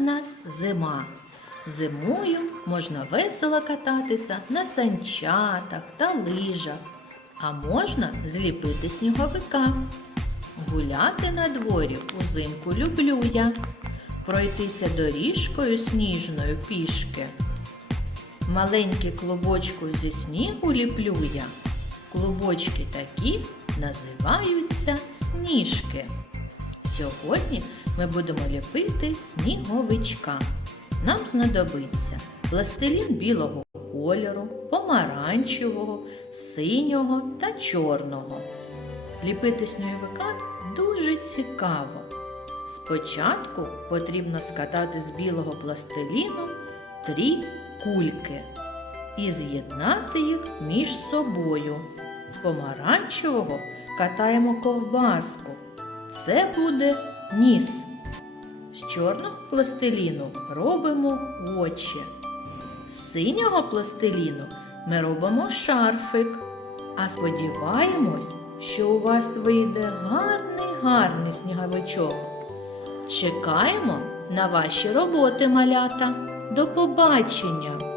нас зима. Зимою можна весело кататися на санчатах та лижах, а можна зліпити сніговика. Гуляти на дворі узимку люблю я, пройтися доріжкою сніжною пішки. Маленькі клубочку зі снігу ліплю я. Клубочки такі називаються сніжки. Сьогодні ми будемо ліпити сніговичка. Нам знадобиться пластилін білого кольору, помаранчевого, синього та чорного. Ліпити сніговика дуже цікаво. Спочатку потрібно скатати з білого пластиліну три кульки і з'єднати їх між собою. З помаранчевого катаємо ковбаску. Це буде ніс. З чорного пластиліну робимо очі. З синього пластиліну ми робимо шарфик. А сподіваємось, що у вас вийде гарний гарний сніговичок. Чекаємо на ваші роботи, малята. До побачення!